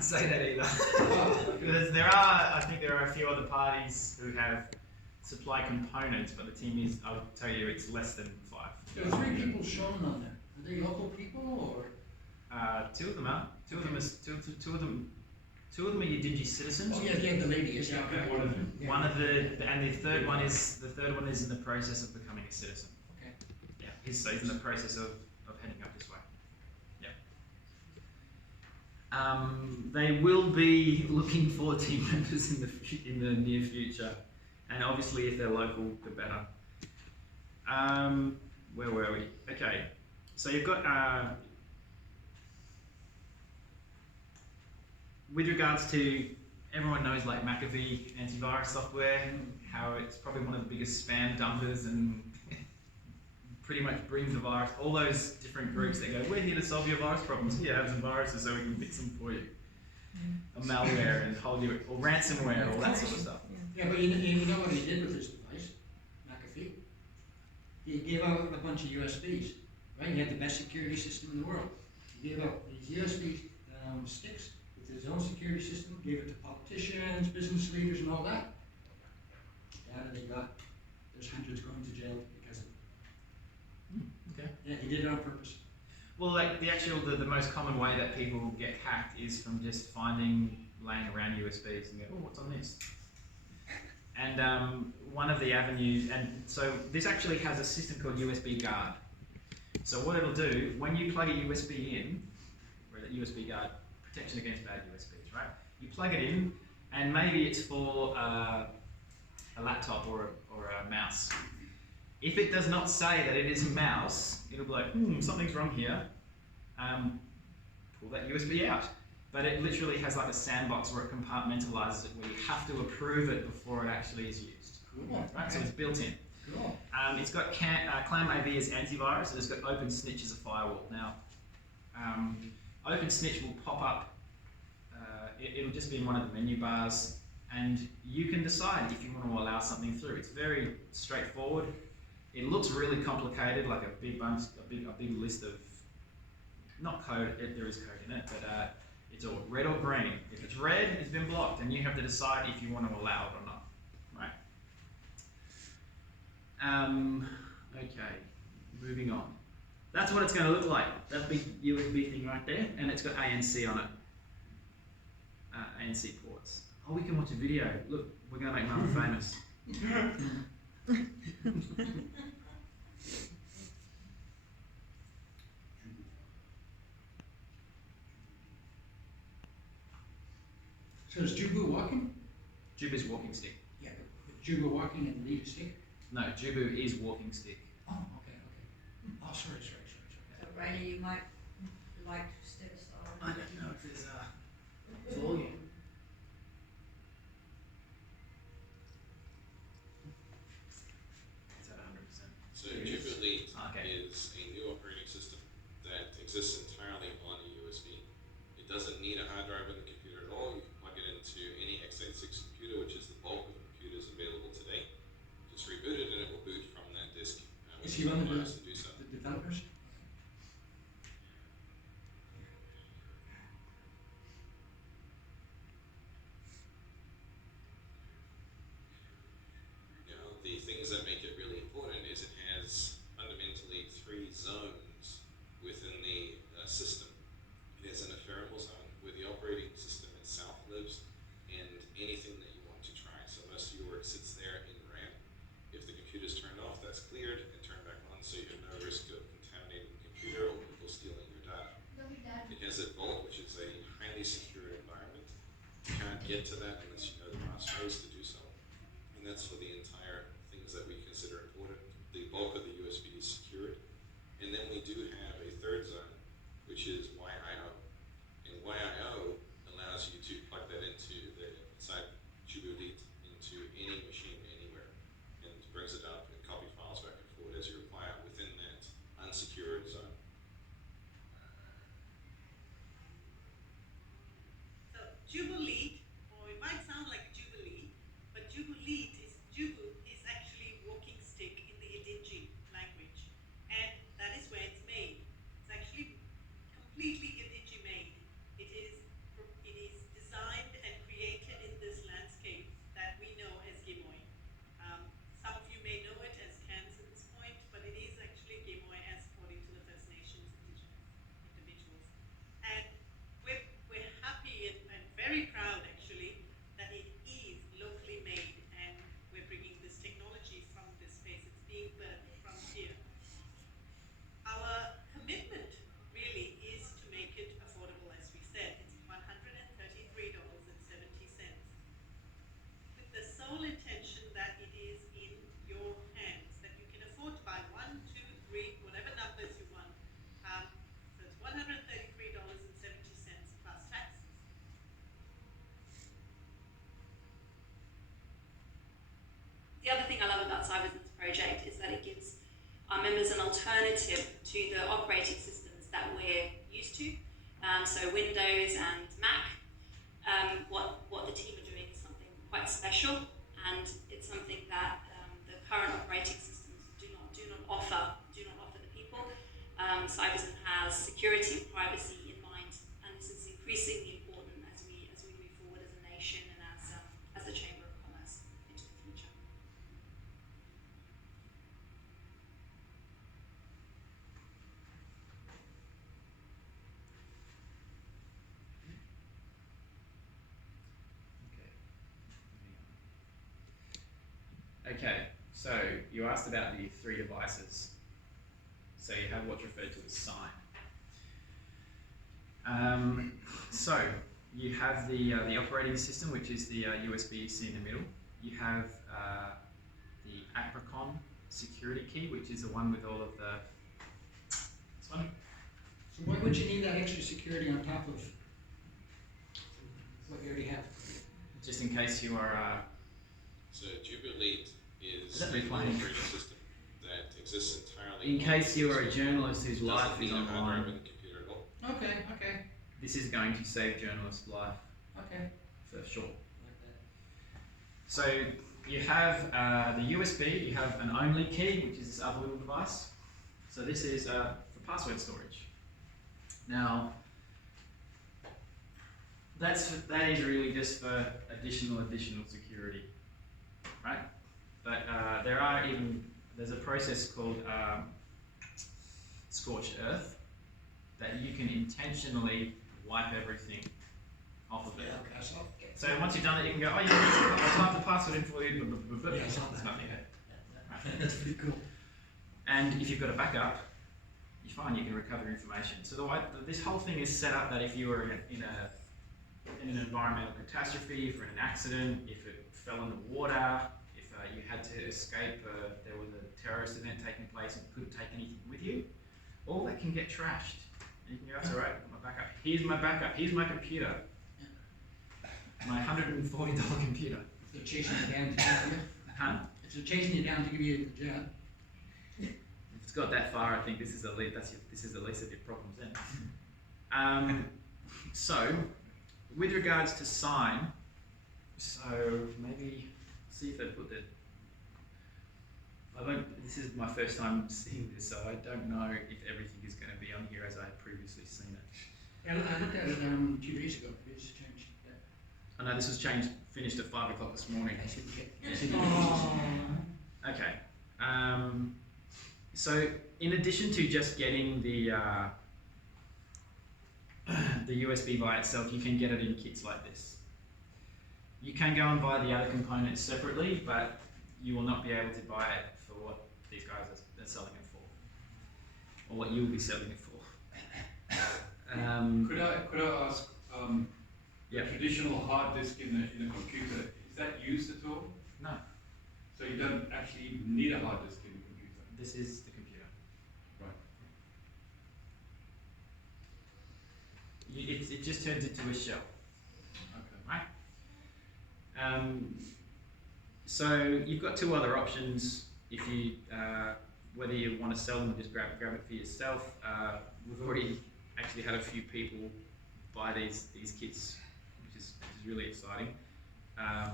can't say that either. Because I think there are a few other parties who have supply components, but the team is, I'll tell you, it's less than 5. There are 3 people shown on there. Are they local people or? 2 of them are. Two of them are your dingy citizens. Oh yeah, the lady is. Yeah, okay. One of them. Yeah. One of the third one is in the process of becoming a citizen. Okay. Yeah, he's in the process of heading up this way. Yeah. They will be looking for team members in the near future, and obviously if they're local, the better. Where were we? Okay, so you've got. With regards to, everyone knows like McAfee antivirus software, how it's probably one of the biggest spam dumpers and pretty much brings the virus, all those different groups that go, we're here to solve your virus problems, here have some viruses so we can fix them for you. Or malware and or ransomware, all that sort of stuff. Yeah, but you know what he did with his device, McAfee? He gave out a bunch of USBs, right? He had the best security system in the world. He gave out these USB sticks his own security system, gave it to politicians, business leaders, and all that. Data they got, there's hundreds going to jail because of it. Okay. Yeah, he did it on purpose. Well, like the most common way that people get hacked is from just finding laying around USBs and go, oh, what's on this? And one of the avenues, and so this actually has a system called USB guard. So what it'll do, when you plug a USB in, or the USB guard, protection against bad USBs, right? You plug it in, and maybe it's for a laptop or a mouse. If it does not say that it is a mouse, it'll be like, something's wrong here. Pull that USB out. But it literally has like a sandbox where it compartmentalizes it, where you have to approve it before it actually is used. Cool. Right, okay. So it's built in. Cool. It's got ClamAV as antivirus, and it's got OpenSnitch as a firewall. Now, OpenSnitch will pop up, it'll just be in one of the menu bars, and you can decide if you want to allow something through. It's very straightforward. It looks really complicated, like a big list of, not code, there is code in it, but it's all red or green. If it's red, it's been blocked, and you have to decide if you want to allow it or not, right? Okay, moving on. That's what it's going to look like, that big USB thing right there, and it's got ANC on it. ANC ports. Oh, we can watch a video. Look, we're going to make Mum famous. So is Jubu walking? Jubu's walking stick. Yeah, but Jubu walking and lead a stick? No, Jubu is walking stick. Oh, okay. Oh, sorry. So Reilley, you might like to step aside. I don't know if there's volume. It's at 100%. So Jubilee Okay. is a new operating system that exists entirely on a USB. It doesn't need a hard drive in the computer at all. You can plug it into any x86 computer, which is the bulk of the computers available today. Just reboot it and it will boot from that disk. Is he one of the to do so. developers? The things that make it really important is it has fundamentally 3 zones within the system. It has an ephemeral zone where the operating system itself lives and anything that you want to try. So most of your work sits there in RAM. If the computer's turned off, that's cleared and turned back on, so you have no risk of contaminating the computer or people stealing your data. It has a vault, which is a highly secure environment. You can't get to that unless you know the passwords to do so. And that's for the entire things that we consider important. The bulk of the USB is secured. And then we do have a third zone, which is YIO. And YIO allows you to plug that into the inside Jubilee into any machine anywhere and brings it up and copy files back and forth as you require within that unsecured zone. So Jubilee, or it might sound like Jubilee, but Jubilee is actually walking stick in the Idingi language, and that is where it's made. It's actually completely Idingi made. It is about CyviZen's project is that it gives our members an alternative to the operating systems that we're used to. So Windows and Mac. What the team are doing is something quite special, and it's something that the current operating systems do not offer the people. CyviZen has security and privacy in mind, and this is increasingly important as we move forward as a nation and as a Chamber of Commerce into the future. Okay, so you asked about the 3 devices. So you have what's referred to as sign. So you have the operating system, which is the USB-C in the middle. You have the Apricon security key, which is the one with all of this one. So why would you need that extra security on top of what you already have? Just in case you are. So Jubilee is Is that an replaying? operating system that exists entirely. In on case the you are a system. journalist whose life Doesn't is need a hard drive online, in the computer at all. Okay. this is going to save journalists' life Okay. for sure. Like that. So you have the USB, you have an only key, which is this other little device. So this is for password storage. Now, that is really just for additional security, right? But there's a process called scorched earth that you can intentionally wipe everything off of it. Yeah, okay, so, okay. So once you've done that, you can go, oh yeah, I'll type the password in for you. Yeah, There's something. nothing there. That's pretty cool. And if you've got a backup, you're fine. You can recover your information. So this whole thing is set up that if you were in an environmental catastrophe, if you're in an accident, if it fell in the water, if you had to escape, there was a terrorist event taking place and you couldn't take anything with you, all that can get trashed. And you can go, that's all right, I've got my backup. Here's my backup. Here's my computer. My $140 computer. If they're chasing you down to give you, Huh? if they're chasing you down to give you the job. If it's got that far, I think this is the least of your problems then. So, with regards to sign, so maybe see if they put it. This is my first time seeing this, so I don't know if everything is going to be on here as I had previously seen it. Yeah, I looked at it 2 days ago. It's changed. Yeah. I know this was finished at 5 o'clock this morning. I see the Okay. So in addition to just getting the USB by itself, you can get it in kits like this. You can go and buy the other components separately, but you will not be able to buy it for what these guys are selling it for, or what you will be selling it for. Could I ask? Yeah. The traditional hard disk in a computer, is that used at all? No, So you don't actually even need a hard disk in a computer. this is the computer. Right. It just turns into a shell. Okay. Right? So you've got 2 other options. If you whether you want to sell them or just grab it for yourself. We've already actually had a few people buy these kits, which is really exciting. I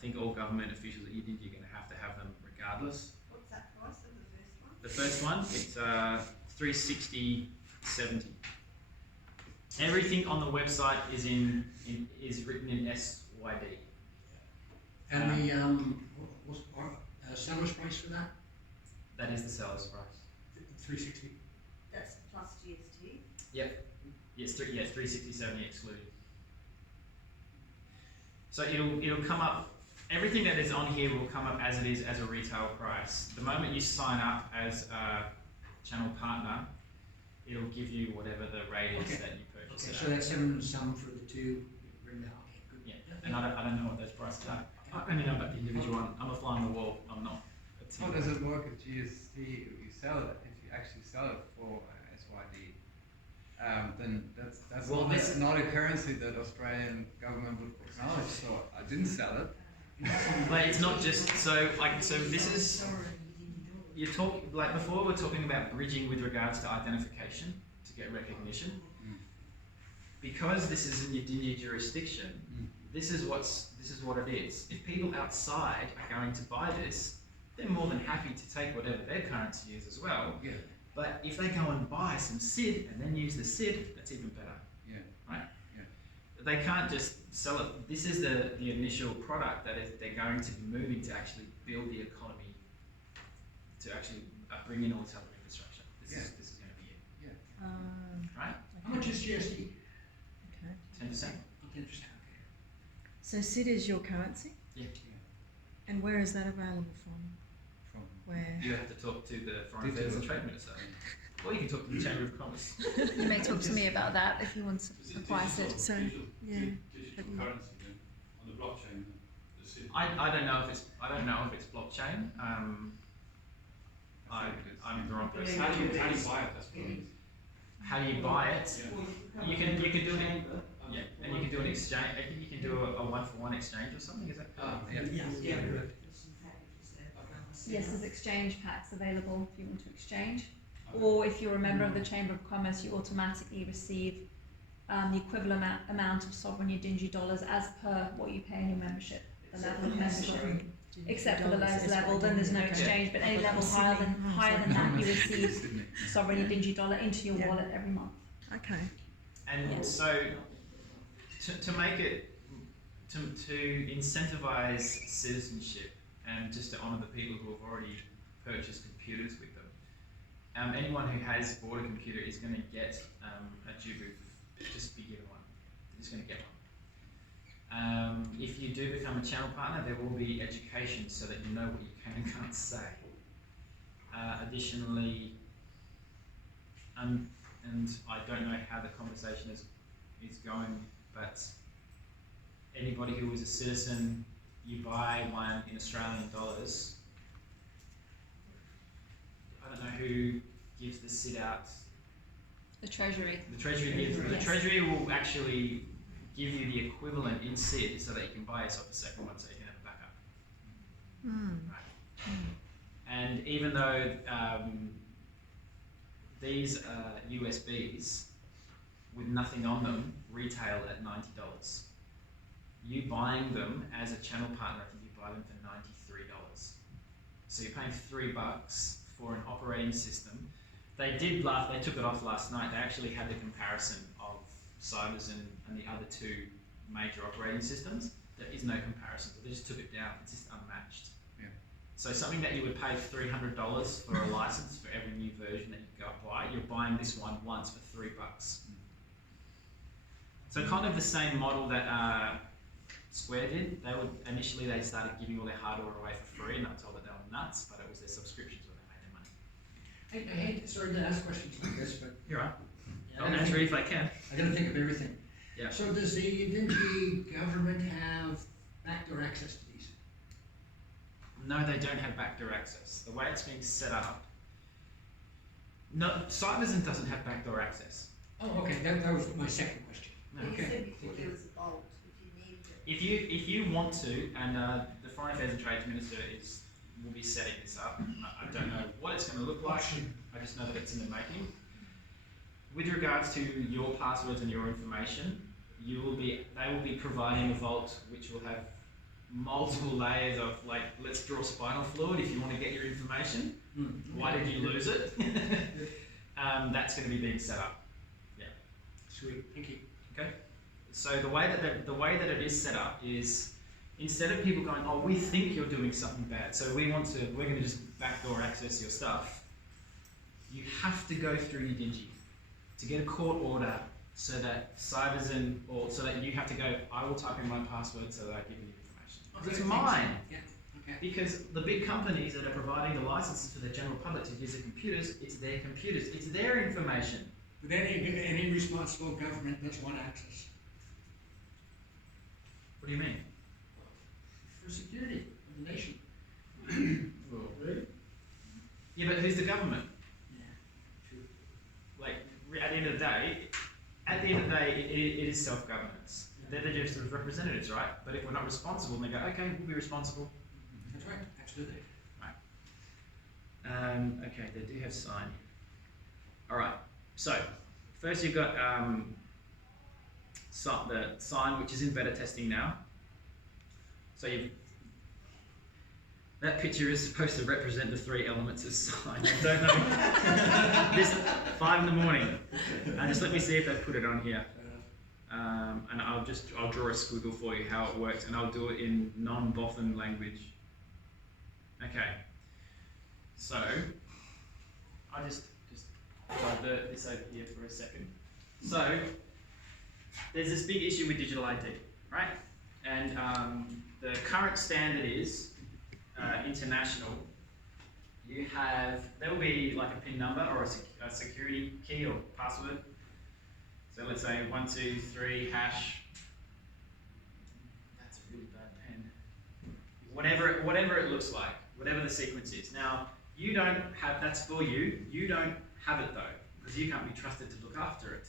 think all government officials that you're going to have them regardless. What's that price of the first one? The first one, it's $360.70. Everything on the website is written in SYD. And the what's seller's price for that? That is the seller's price. 360. That's plus GST. Yep. Yes, $360.70 excluded. So it'll come up. Everything that is on here will come up as it is as a retail price. The moment you sign up as a channel partner, it'll give you whatever the rate is Okay. that you purchase. Okay, it so at. that's 7 and some for the 2. Bring that. Okay, good. Yeah, and I don't know what those prices are. I only know about the individual one. I'm a fly on the wall. I'm not. How does it work with GST? You sell it, if you actually sell it for SYD, then that's Well, not, this- not a currency that Australian government would acknowledge. So I didn't sell it, But it's not just so like so. This is you talk like before. We're talking about bridging with regards to identification to get recognition. Because this is in your jurisdiction, this is what it is. If people outside are going to buy this, they're more than happy to take whatever their currency is as well. Yeah. But if they go and buy some SID and then use the SID, that's even better. Yeah. Right? Yeah. They can't just sell it. This is the initial product that they're going to be moving to actually build the economy, to actually bring in all this other infrastructure. This is going to be it. Right? How much is GST? Okay. 10%. 10%. Okay. So SID is your currency, Yeah. and where is that available from? From Where? You have to talk to the Foreign Affairs and Trade Minister. Or you can talk to the Chamber of Commerce. You may talk to me about that if you want to Is it acquire digital, it. So, digital, yeah. digital currency then, on the blockchain, the SID? I don't know if it's blockchain. I'm the wrong person. How do you buy it? That's what I mean. How do you buy it? Yeah. You can do it. Yeah, and you can do an exchange. I think you can do a one-for-one exchange or something. Is that? Yes, there's exchange packs available if you want to exchange. Or if you're a member of the Chamber of Commerce, you automatically receive the equivalent amount of sovereign Yidinji dollars as per what you pay in your membership, the level of membership. Except for the lowest level, then there's no exchange, but any level higher than that, you receive sovereign Yidinji dollar into your wallet every month. Okay. And Yeah. so, to make it, to incentivize citizenship and just to honour the people who have already purchased computers with them, anyone who has bought a computer is going to get a Jubu, just be given one. They're just going to get one. If you do become a channel partner, there will be education so that you know what you can and can't say. Additionally, and I don't know how the conversation is going, but anybody who is a citizen, you buy one in Australian dollars. I don't know who gives the SID out. The Treasury. The Treasury gives. The Yes. Treasury will actually give you the equivalent in SID so that you can buy yourself a second one, so you can have a backup. Right. And even though these USBs with nothing on them retail at $90, you buying them as a channel partner, I think you buy them for $93. So you're paying $3 for an operating system. They took it off last night. They actually had the comparison of CyviZen and the other two major operating systems. There is no comparison. They just took it down. It's just unmatched. Yeah. So something that you would pay $300 for a license for every new version that you go buy, you're buying this one once for $3. So kind of the same model that Square did. Initially they started giving all their hardware away for free, and I was told that they were nuts, but it was their subscriptions where they made their money. I hate, sorry to ask questions like this, but You're right. yeah, I'll answer it if I can. I gotta think of everything. Yeah. So does the Yidinji government have backdoor access to these? No, they don't have backdoor access. The way it's being set up, no, CyviZen doesn't have backdoor access. Oh, okay, that was my second question. No. You Okay. said before there was a bolt, if you need it. If you want to, and the Foreign Affairs and Trade Minister will be setting this up. I don't know what it's going to look like. I just know that it's in the making. With regards to your passwords and your information, they will be providing a vault which will have multiple layers of, like, let's draw spinal fluid if you want to get your information. Why did you lose it? That's going to be being set up. Yeah. Sweet, thank you. Okay. So the way that it is set up is, instead of people going, oh, we think you're doing something bad, so we're going to just backdoor access your stuff. You have to go through your Yidinji to get a court order, so that CyviZen, or so that you have to go, I will type in my password so that I give you the information. Okay, It's thanks. mine. Yeah, okay. Because the big companies that are providing the licenses for the general public to use the computers, it's their computers, it's their information. With any responsible government does want access What do you mean? for security of the nation. Yeah, but who's the government? Yeah, true. Like, at the end of the day, it is self-governance. Yeah. They're just sort of representatives, right? But if we're not responsible, they go, okay, we'll be responsible. That's right, absolutely. Okay, they do have sign. All right. So first you've got the sign, which is in beta testing now. So that picture is supposed to represent the 3 elements of sign. I don't know. This 5 in the morning. Just let me see if they put it on here. And I'll draw a squiggle for you how it works, and I'll do it in non-Bothan language. Okay. So I'll just divert this over here for a second. So there's this big issue with digital ID, right? And the current standard is international. There will be like a PIN number or a security key or password. So let's say 123#. That's a really bad pen. Whatever it looks like, whatever the sequence is. Now you don't have, that's for you. You don't have it though, because you can't be trusted to look after it.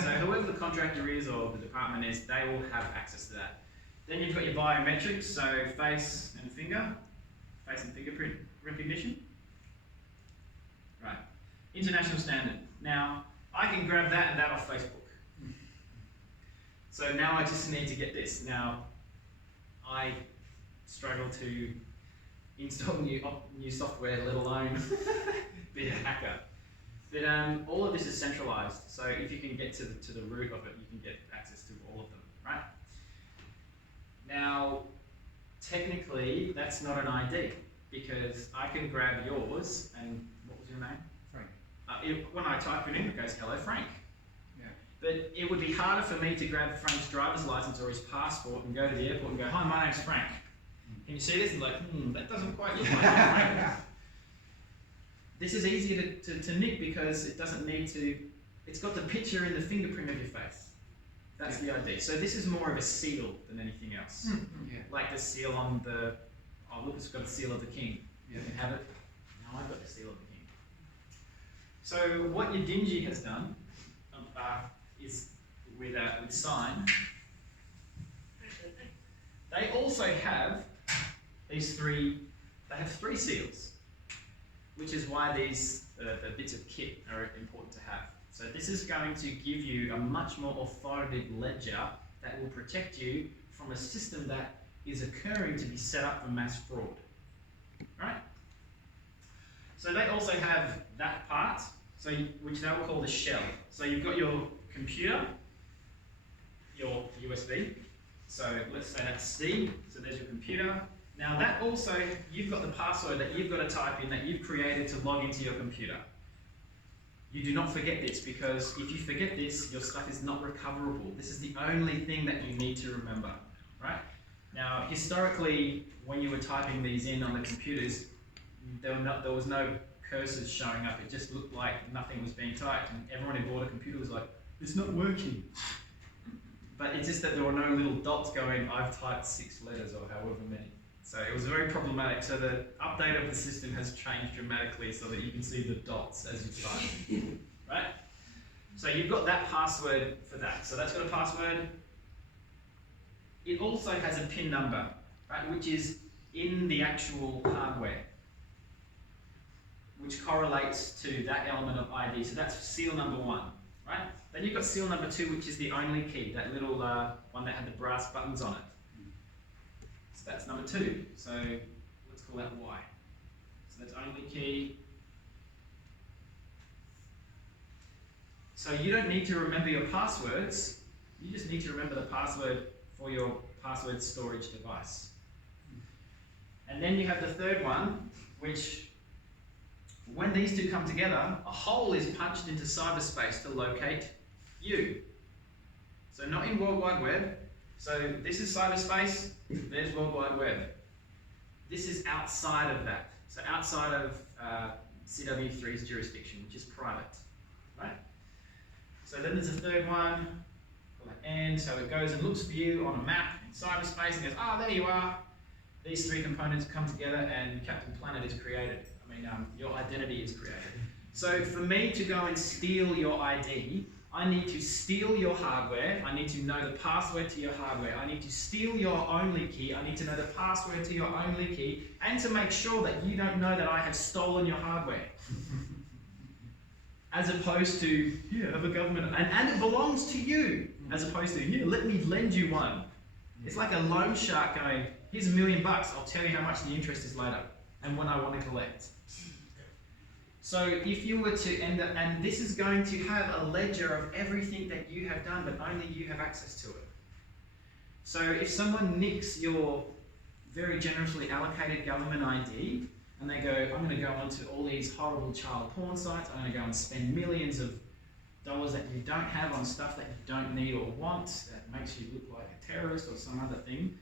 So whoever the contractor is or the department is, they will have access to that. Then you've got your biometrics, so face and fingerprint recognition. Right. International standard. Now, I can grab that and that off Facebook. So now I just need to get this. Now, I struggle to install new software, let alone be a hacker. But all of this is centralized, so if you can get to the root of it, you can get access to all of them, right? Now, technically, that's not an ID, because I can grab yours, and what was your name? Frank. When I type it in, it goes, hello Frank. Yeah. But it would be harder for me to grab Frank's driver's license or his passport and go to the airport and go, hi, my name's Frank. Can you see this? And like, that doesn't quite look like Frank. This is easier to nick because it doesn't need to, it's got the picture and the fingerprint of your face. That's the ID. So this is more of a seal than anything else. Yeah. Like the seal on the, oh look, it's got a seal of the king. Yeah. You can have it. Now I've got the seal of the king. So what your Dingy has done is with sign, they also have these three seals, which is why these the bits of kit are important to have. So this is going to give you a much more authoritative ledger that will protect you from a system that is occurring to be set up for mass fraud. Right? So they also have that part, which they will call the shell. So you've got your computer, your USB. So let's say that's C. So there's your computer. Now that also, you've got the password that you've got to type in that you've created to log into your computer. You do not forget this, because if you forget this, your stuff is not recoverable. This is the only thing that you need to remember, right? Now, historically, when you were typing these in on the computers, there was no cursors showing up. It just looked like nothing was being typed, and everyone who bought a computer was like, it's not working. But it's just that there were no little dots going, I've typed 6 letters or however many. So it was very problematic. So the update of the system has changed dramatically so that you can see the dots as you type, right? So you've got that password for that. So that's got a password. It also has a PIN number, right, which is in the actual hardware, which correlates to that element of ID. So that's seal number 1, right? Then you've got seal number 2, which is the only key, that little one that had the brass buttons on it. So that's number 2. So let's call that Y. So that's only key. So you don't need to remember your passwords. You just need to remember the password for your password storage device. And then you have the third one, which when these two come together, a hole is punched into cyberspace to locate you. So not in World Wide Web. So this is cyberspace, there's World Wide Web. This is outside of that. So outside of CW3's jurisdiction, which is private, right? So then there's a third one, and so it goes and looks for you on a map in cyberspace and goes, oh, there you are. These 3 components come together and Captain Planet is created. I mean, your identity is created. So for me to go and steal your ID, I need to steal your hardware. I need to know the password to your hardware. I need to steal your only key. I need to know the password to your only key, and to make sure that you don't know that I have stolen your hardware. As opposed to, here, have a government, and it belongs to you. As opposed to, here, let me lend you one. It's like a loan shark going, here's $1 million, I'll tell you how much the interest is later, and when I want to collect. So if you were to end up, and this is going to have a ledger of everything that you have done, but only you have access to it. So if someone nicks your very generously allocated government ID, and they go, I'm going to go onto all these horrible child porn sites, I'm going to go and spend millions of dollars that you don't have on stuff that you don't need or want, that makes you look like a terrorist or some other thing,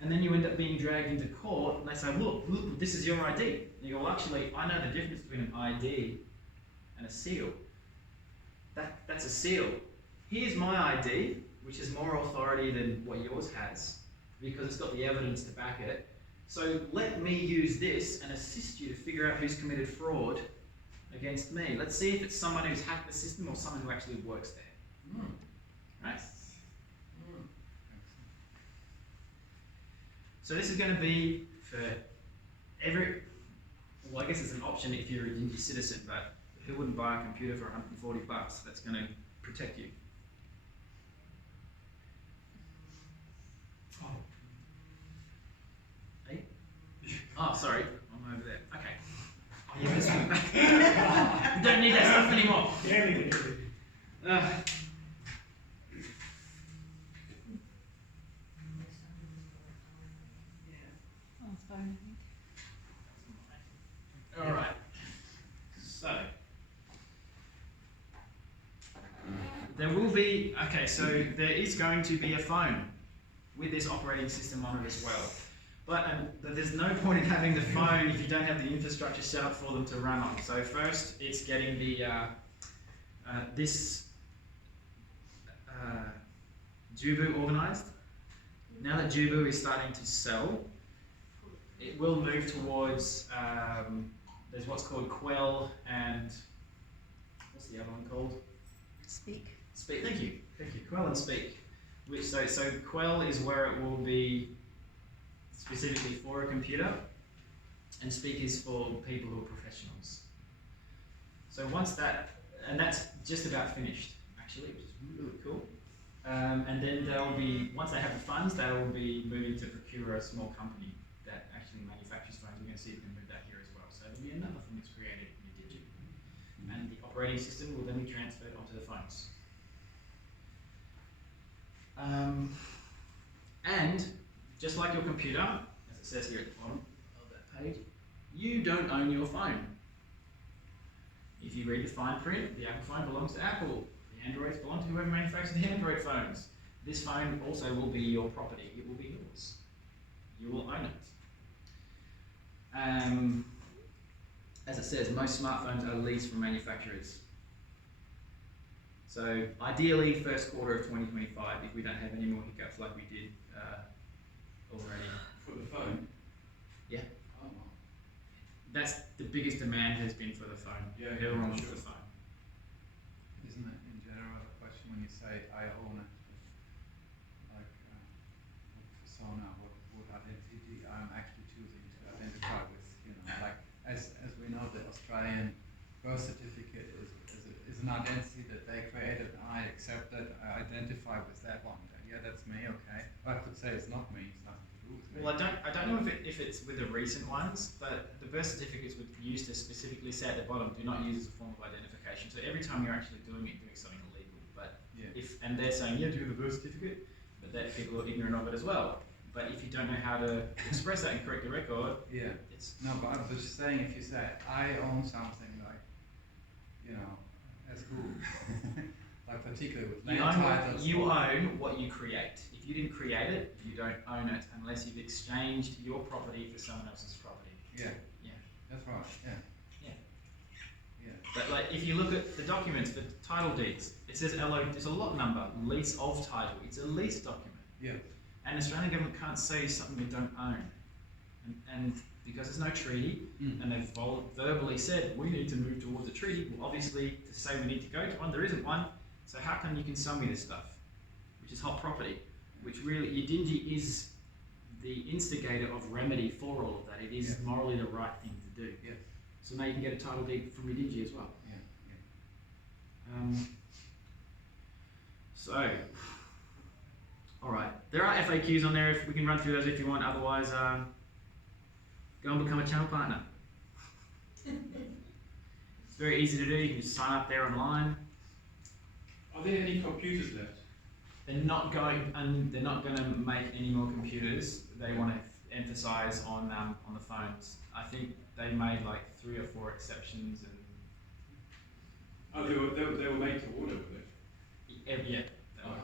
and then you end up being dragged into court, and they say, look, this is your ID. And you go, well, actually, I know the difference between an ID and a seal. That's a seal. Here's my ID, which is more authority than what yours has, because it's got the evidence to back it. So let me use this and assist you to figure out who's committed fraud against me. Let's see if it's someone who's hacked the system or someone who actually works there. Right? So this is going to be for every, well, I guess it's an option if you're a Dingy citizen, but who wouldn't buy a computer for $140 that's going to protect you? Oh. Hey? Oh, sorry. I'm over there. Okay. Oh, yeah, let's move back. We don't need that stuff anymore. Yeah, we do. Oh, it's fine, I think. All right. So there will be, okay, so there is going to be a phone with this operating system on it as well. But there's no point in having the phone if you don't have the infrastructure set up for them to run on. So first, it's getting the Jubu organized. Now that Jubu is starting to sell, it will move towards, there's what's called Quell and, what's the other one called? Speak. Speak, thank you, Quell and Speak. Which, so Quell is where it will be specifically for a computer, and Speak is for people who are professionals. So once that, and that's just about finished, actually, which is really cool. And then they'll be, once they have the funds, they will be moving to procure a small company that actually manufactures phones. We're going to see if we can move that here as well. So there'll be another thing that's created in the Digi. And the operating system will then be transferred onto the phones. And just like your computer, as it says here at the bottom of that page, you don't own your phone. If you read the fine print, the Apple phone belongs to Apple. The Androids belong to whoever manufactures the Android phones. This phone also will be your property. It will be yours. You will own it. As it says, most smartphones are leased from manufacturers. So ideally, first quarter of 2025, if we don't have any more hiccups like we did already. For the phone? Yeah. Oh, wow. That's the biggest demand has been for the phone. Yeah, Everyone wants sure. the phone. Isn't it in general a question when you say I own it? Like what persona, what identity I'm actually choosing to identify with, you know, like as we know the Australian birth certificate is an identity that they created and I accept that, I identify with that one. Yeah, that's me, okay. But I could say it's not me, it's nothing to do with me. Well, I don't know if it's with the recent ones, but the birth certificates would used to specifically say at the bottom, do not use as a form of identification. So every time you're actually doing something illegal. But Yeah. and they're saying, yeah, do you have a birth certificate? But that people are ignorant of it as well. But if you don't know how to express that and correct the record, Yeah. it's No, but I'm just saying if you say I own something like, you know, as who? Like particularly with you name own, titles. you own what you create. If you didn't create it, you don't own it unless you've exchanged your property for someone else's property. Yeah. Yeah. That's right, yeah. Yeah. Yeah. But like, if you look at the documents, the title deeds, it says LO, there's a lot number, lease of title. It's a lease document. Yeah. And the Australian government can't say something they don't own. And because there's no treaty, and they've verbally said, we need to move towards a treaty, well obviously to say we need to go to one, there isn't one, So how come you can sell me this stuff, which is hot property, which really, Udingi is the instigator of remedy for all of that. It is morally the right thing to do. Yes. So now you can get a title deed from Udingi as well. Yeah. So, alright, there are FAQs on there, if we can run through those if you want, otherwise go and become a channel partner. It's very easy to do, you can just sign up there online. Are there any computers left? They're not going to make any more computers. They want to emphasise on the phones. I think they made like 3 or 4 exceptions and. Oh, they were made to order, were they? Yeah. They were.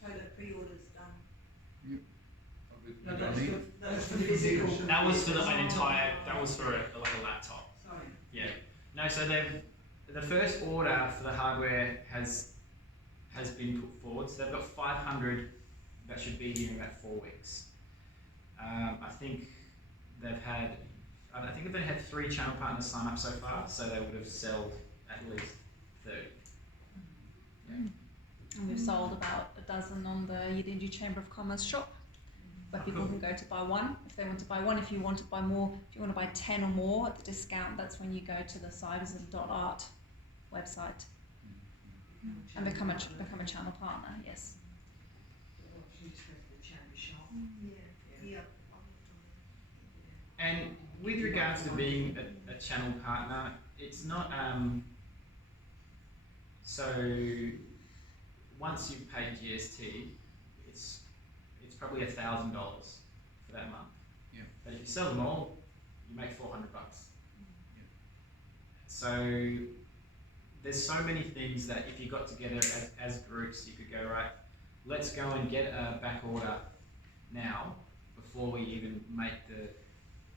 So the pre-order's done. No, That's for physical. That was for an entire. That was for like a laptop. Sorry. Yeah. No, so the first order for the hardware has been put forward. So they've got 500 that should be here in about 4 weeks. I think they've had. I think they've only had 3 channel partners sign up so far, so they would have sold at least 30. Yeah. And we've sold about a dozen on the Udingi Chamber of Commerce shop, where people can go to buy one if they want to buy one. If you want to buy more, if you want to buy 10 or more at the discount, that's when you go to the CyviZen.art website and become a channel partner. Yes. Yeah. And with regards to being a channel partner, it's not so once you've paid GST, it's probably $1,000 for that month. Yeah. But if you sell them all, you make $400. Yeah. So there's so many things that if you got together as groups, you could go, right, let's go and get a back order now before we even make the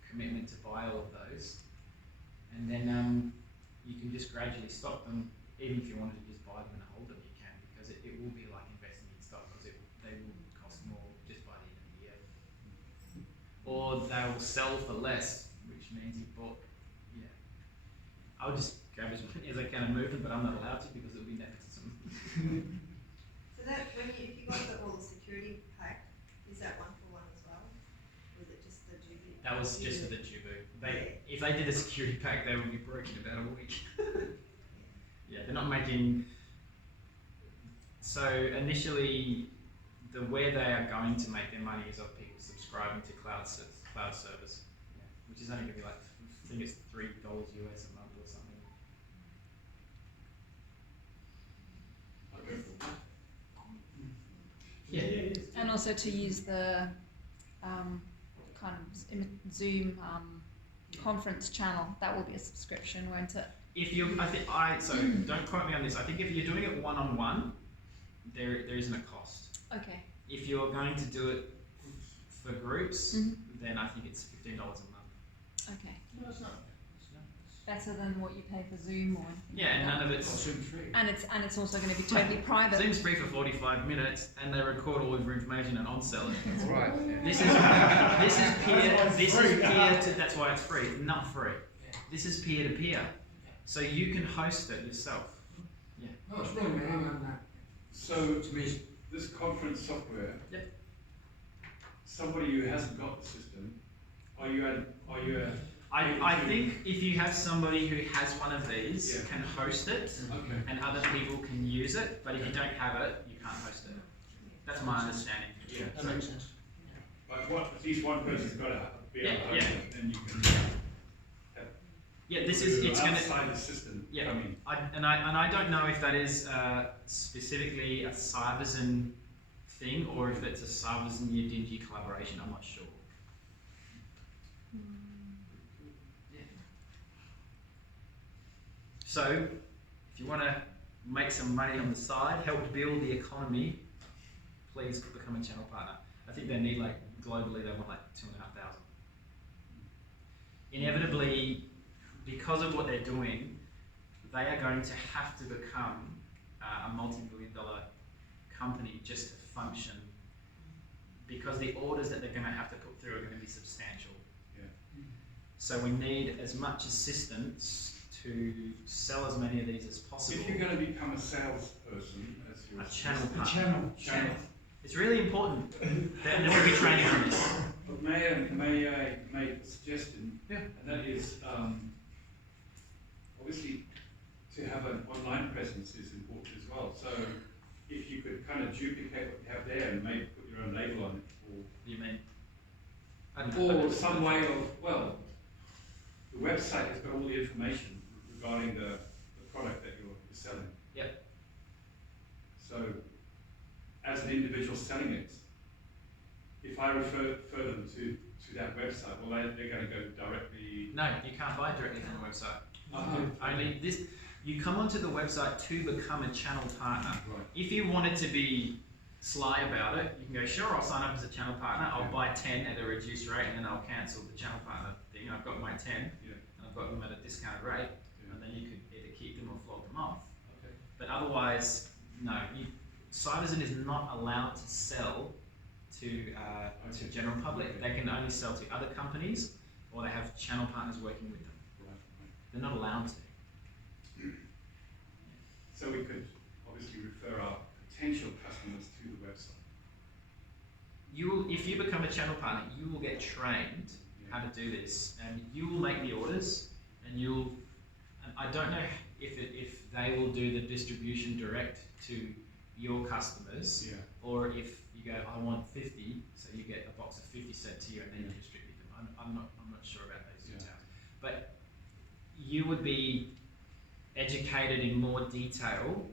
commitment to buy all of those, and then you can just gradually stock them. Even if you wanted to just buy them and hold them, you can, because it will be like investing in stock, because they will cost more just by the end of the year, or they will sell for less, which means you bought. Yeah, I'll just grab as many as I can and move them, but I'm not allowed to because it will be nepotism. So that if you got all the security pack, is that 1-for-1 as well? Or was it just the Jubilee? That was just for the Jubu. If they did a security pack, they would be broke in about a week. Yeah, they're not making. So initially, where they are going to make their money is of people subscribing to cloud servers, which is only going to be like, I think it's $3 US a month or something. Yeah. And also to use the kind of Zoom conference channel, that will be a subscription, won't it? If you, so don't quote me on this. I think if you're doing it one-on-one, there isn't a cost. Okay. If you're going to do it for groups, then I think it's $15 a month. Okay. No, it's not. Better than what you pay for Zoom or anything. Yeah, and none of it's. Zoom's free. And it's also going to be totally private. Zoom's free for 45 minutes, and they record all of your information and on-sell it. That's right. Yeah. This is peer to. That's why it's free, not free. This is peer to peer, so you can host it yourself. Yeah. No, it's really, man. I'm not. So It's amazing. this conference software, Yep. somebody who hasn't got the system, are you a I think if you have somebody who has one of these, Yeah. can host it, okay? and other people can use it, but if you don't have it, you can't host it. That's my understanding. Yeah. That makes sense. But at least one person's got to be able to Yeah, host it, and you can. Yeah, this is it's going to. outside the system. Yeah. I mean, I don't know if that is specifically a CyviZen thing or if it's a CyviZen Udingi collaboration. I'm not sure. So, if you want to make some money on the side, help build the economy, please become a channel partner. I think they need globally they want 2,500. Inevitably, because of what they're doing, they are going to have to become a multi-billion-dollar company just to function, because the orders that they're going to have to put through are going to be substantial. Yeah. So we need as much assistance to sell as many of these as possible. If you're going to become a salesperson, as you're A channel The partner. channel. It's really important that there will be training on this. But may I make a suggestion? Yeah. And that is, obviously, to have an online presence is important as well. So if you could kind of duplicate what you have there and maybe put your own label on it, You mean? I don't know. or some way of, well, the website has got all the information regarding the product that you're selling. Yep. So, as an individual selling it, if I refer them to that website, well, they're going to go directly. No, you can't buy directly from the website. Uh-huh. Only this. You come onto the website to become a channel partner. Right. If you wanted to be sly about it, you can go, sure, I'll sign up as a channel partner. I'll buy 10 at a reduced rate, and then I'll cancel the channel partner thing. I've got my 10, Yeah. and I've got them at a discounted rate, Yeah. and then you could either keep them or flog them off. Okay. But otherwise, no. CyviZen is not allowed to sell to general public. They can only sell to other companies, or they have channel partners working with them. Right. They're not allowed to. So we could obviously refer our potential customers to the website. You will, if you become a channel partner, you will get trained how to do this, and you will make the orders, and you'll. And I don't know if they will do the distribution direct to your customers, Yeah. or if you go, I want 50, so you get a box of 50 sent to you, and then you distribute them. I'm not sure about those Yeah. details, but you would be educated in more detail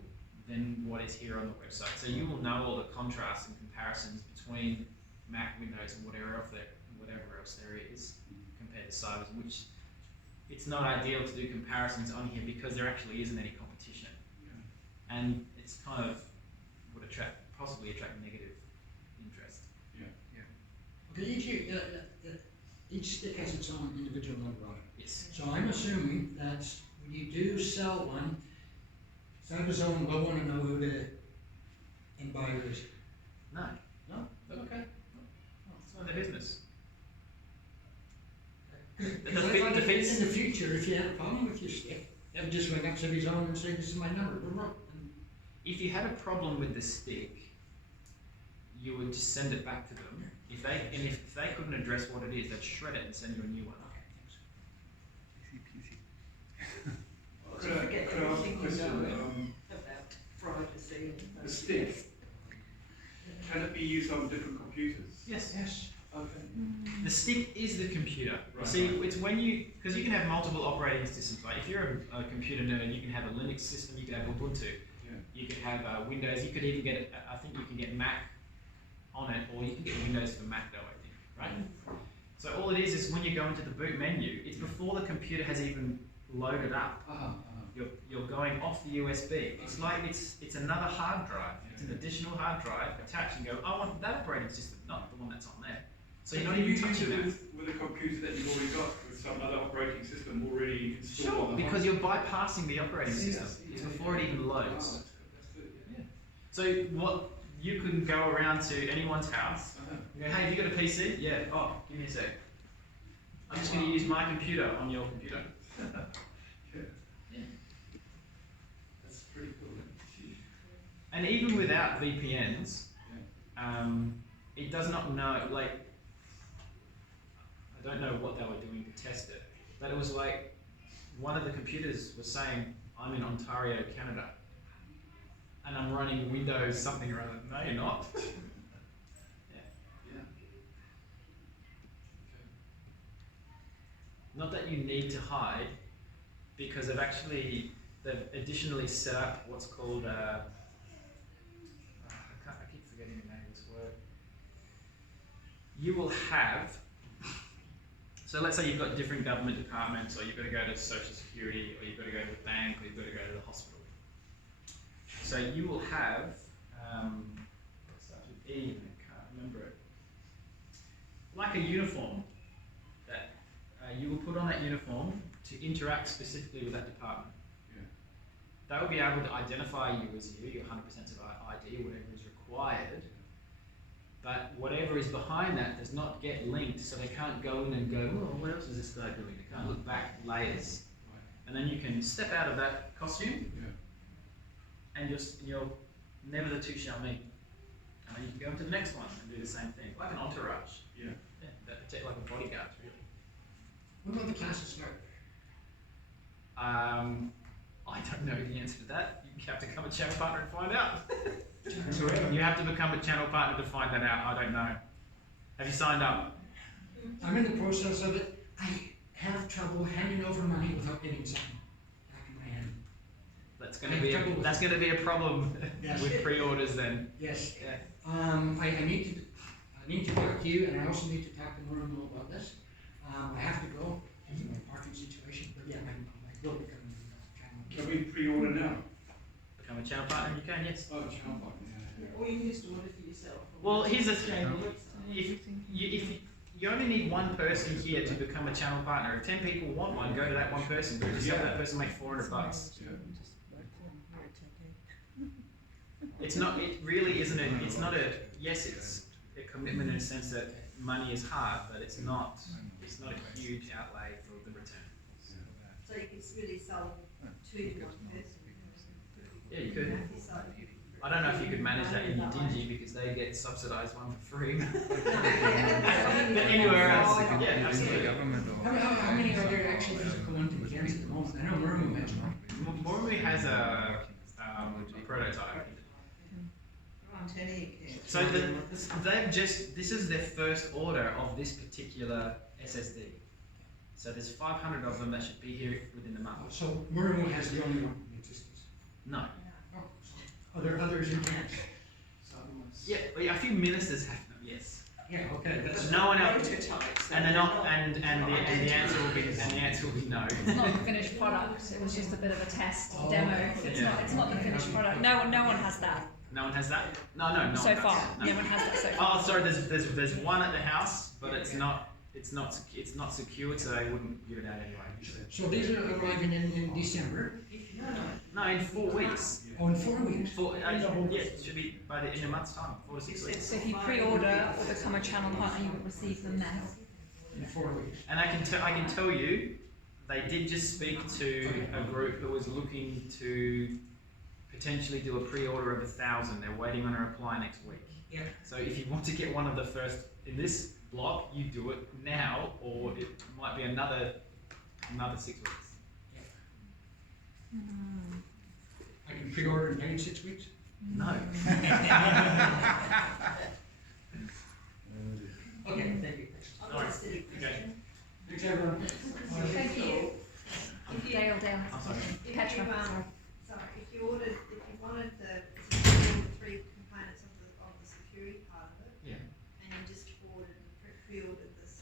than what is here on the website. So you will know all the contrasts and comparisons between Mac, Windows, and whatever else there is compared to CyviZen, which it's not ideal to do comparisons on here because there actually isn't any competition, Yeah. and it's kind of would possibly attract negative interest. Okay, each stick has its own individual number on it. Yes. So I'm assuming that when you do sell one, CyviZen will want to know who the end buyer is. No. No? Okay. It's not their business. Because I thought defeats- in the future, if you had a problem with your stick, you would just ring up CyviZen and say, this is my number. And If you had a problem with the stick, you would just send it back to them. If they couldn't address what it is, they'd shred it and send you a new one. Could I ask a question? About privacy and The stick, can it be used on different computers? Yes. yes. Okay. The stick is the computer. Right, See, right. it's when because you can have multiple operating systems. Like if you're a computer nerd, you can have a Linux system, you can have Ubuntu, Yeah. you could have Windows, you could even get, I think you can get Mac on it, or you can get Windows for Mac though, I think, right? So all it is when you go into the boot menu, it's before the computer has even loaded up. You're going off the USB. It's like it's another hard drive. It's an additional hard drive attached and go, I want that operating system, not the one that's on there. So you're not Can you even use touching it that. with a computer that you've already got, with some other operating system already installed Sure, on the because you're bypassing the operating Yeah, system. yeah, It's yeah, before it even Oh, loads. that's good, yeah. So what you can go around to anyone's house Uh-huh. and go, hey, have you got a PC? Yeah. Oh, give me a sec. I'm just going to use my computer on your computer. Yeah. Yeah. That's pretty cool. And even without VPNs, it does not know, like, I don't know what they were doing to test it, but it was like one of the computers was saying, I'm in Ontario, Canada, and I'm running Windows something or other. No, you're not. Yeah. Not that you need to hide, because they've additionally set up what's called, I keep forgetting the name of this word. You will have, so let's say you've got different government departments, or you've got to go to Social Security, or you've got to go to the bank, or you've got to go to the hospital. So you will have, it starts with E, and I can't remember it, like a uniform that you will put on that uniform to interact specifically with that department. Yeah. They will be able to identify you as you, your 100% of ID, whatever is required, but whatever is behind that does not get linked, so they can't go in and go, oh, what else is this guy doing? They can't look back layers. and then you can step out of that costume, Yeah. and you're never the two shall meet. And then you can go into the next one and do the same thing, like an entourage. Yeah. Yeah, that protect like a bodyguard, really. When will the classes start? I don't know the answer to that. You have to become a channel partner and find out. You have to become a channel partner to find that out. I don't know. Have you signed up? I'm in the process of it. I have trouble handing over money without getting something back in my hand. That's going to be a problem Yes. with pre-orders then. Yes. Yeah. I need to talk to you, and I also need to talk to Murray about this. I have to go because of my parking situation, but yeah, I will become a channel. Can we pre-order now? Become a channel partner, you can, yes. Oh, channel partner, yeah. Or you can just order for yourself. Well, here's the Exchange thing. it. If you only need one person here to become a channel partner. If 10 people want one, go to that one person. Just have that person make $400. Yeah. It's not. It really isn't. It's not a. Yes, it's a commitment in a sense that money is hard, but it's not. It's not a huge outlay for the return. So it's really sold to one person. Yeah, you could. If you sold- I don't know if you could manage that in your dingy because they get subsidised one for free. But anywhere else, yeah, absolutely. How many are there actually physical ones in Cairns at the moment? I know Murray has one. Mormon has a prototype. I'm telling you, Ken. So they've just, this is their first order of this particular SSD. So there's 500 of them that should be here within the month. So Murray has the only one in existence. No. Oh, are there others in Cairns? Yeah, well, yeah, a few ministers have them, yes. Yeah, okay. But no one else, Prototypes, and they're not, and the answer will be no. It's not the finished product. It was just a bit of a test demo. It's not the finished product. No one has that No one has that. No so one does. far. No. No one has that so far. Oh, sorry. There's one at the house, but it's not secured, so they wouldn't give it out anyway. So these are arriving in December. No, in 4 weeks. Oh, in 4 weeks. Yeah, it should be in a month's time, 4 to 6 weeks. So if you pre-order or become a channel partner, you will receive them now. In 4 weeks. And I can tell you, they did just speak to a group who was looking to potentially do a pre-order of 1,000. They're waiting on a reply next week. Yeah. So if you want to get one of the first in this block, you do it now, or it might be another 6 weeks. I can pre-order in 6 weeks. No. Okay, thank you. I've got a silly question. Thanks, everyone. Thank you. Dale. I'm sorry. If Petra. if you wanted the three components of the security part of it, Yeah. and you just pre-ordered this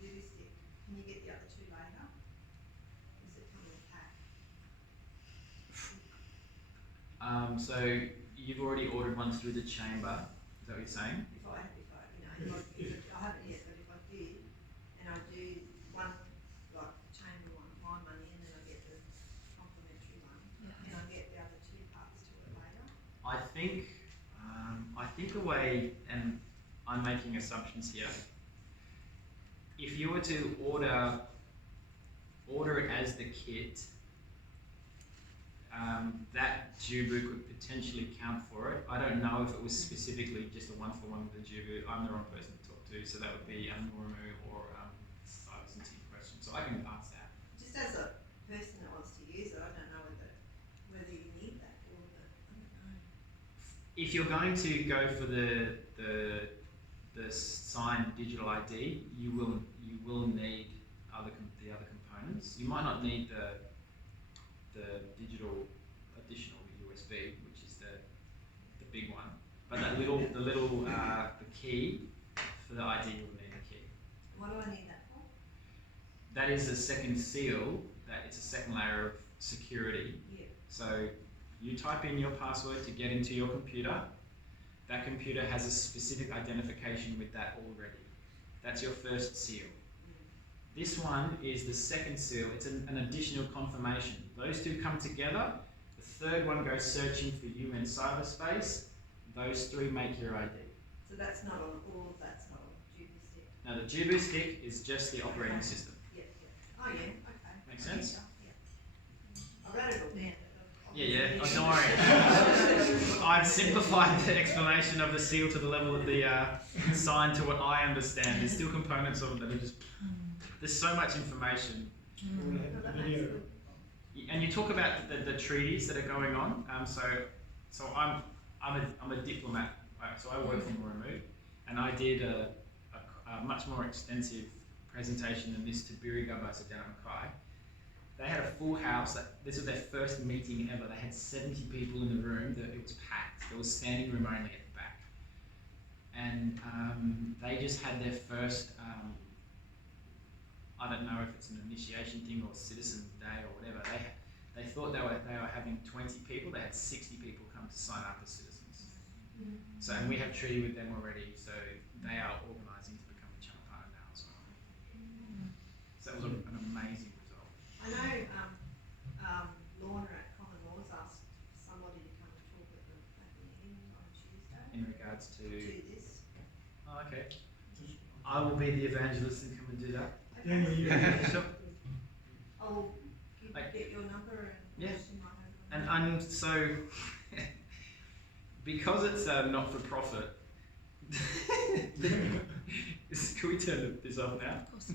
beauty stick, can you get the other two later? Does it come in a pack? So you've already ordered one through the chamber. Is that what you're saying? I haven't yet, but if I did, and I do one, like the chamber one, my money, and then I get the complimentary one, and I get the other two parts to it later. I think the way, and I'm making assumptions here. If you were to order it as the kit, that Jubu could potentially count for it. I don't know if it was specifically just a one-for-one with the Jubu. I'm the wrong person to talk to, so that would be Murimu or CyviZen question. So I can ask that. Just as a person that wants to use it, I don't know whether you need that or I don't know. If you're going to go for the signed digital ID, you will need the other components. You might not need the digital additional USB, which is the big one, but the key for the ID will need a key. What do I need that for? That is a second seal. That it's a second layer of security. Yeah. So you type in your password to get into your computer. That computer has a specific identification with that already. That's your first seal. This one is the second seal. It's an additional confirmation. Those two come together. The third one goes searching for you in cyberspace. Those three make your ID. So that's not on all of that's not on Jubu stick. Now the Jubu stick is just the operating system. Yeah. Oh yeah. Okay. Make sense? Yeah. read it all down. Yeah, oh, don't worry. I've simplified the explanation of the seal to the level of the sign to what I understand. There's still components of it that are just, there's so much information. And you talk about the treaties that are going on. So I'm a diplomat, so I work from remote, and I did a much more extensive presentation than this to Birigabasa down at Mackay. They had a full house. This was their first meeting ever. They had 70 people in the room. It was packed. There was standing room only at the back. And they just had their first, I don't know if it's an initiation thing or Citizens Day or whatever. They thought they were having 20 people. They had 60 people come to sign up as citizens. So, and we have treaty with them already. So they are organising to become a channel partner now as well. So that was an amazing result. I know Lorna at Common Laws asked somebody to come and talk at the meeting on Tuesday In regards to, this. oh, okay, I will be the evangelist and come and do that. Okay. Sure. I'll Like- get your number and Yeah. she might have it on. And so, because it's not for profit, can we turn this off now? Of course.